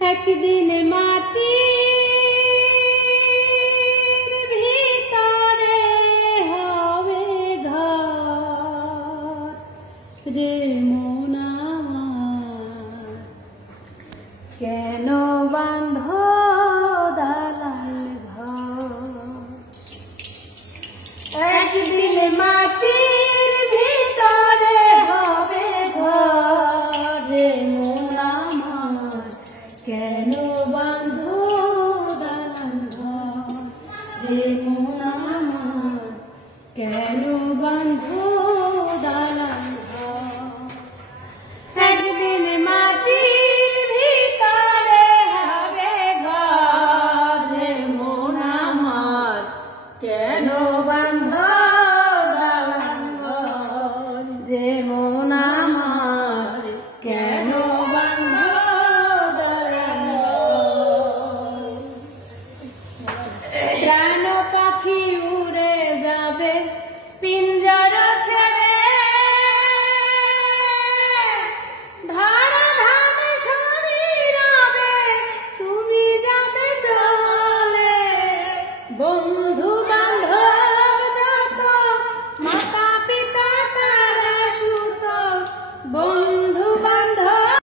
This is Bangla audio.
একদিন মাটির ভিতরে হবে ঘর রে মন আমার, কেন বাঁধ দালান ঘর। একদিন মাটির ভিতরে হবে ঘর রে মন আমার, কেন বাঁধ দালান ঘর রে মন আমার, কেন বাঁধ দালান ঘর। একদিন মাটির ভিতরে হবে ঘর রে মন আমার, কেন বাঁধ দালান ঘর রে মন আমার, কেন বাঁধ দালান ঘর। প্রাণ পাখি উড়ে যাবে পিন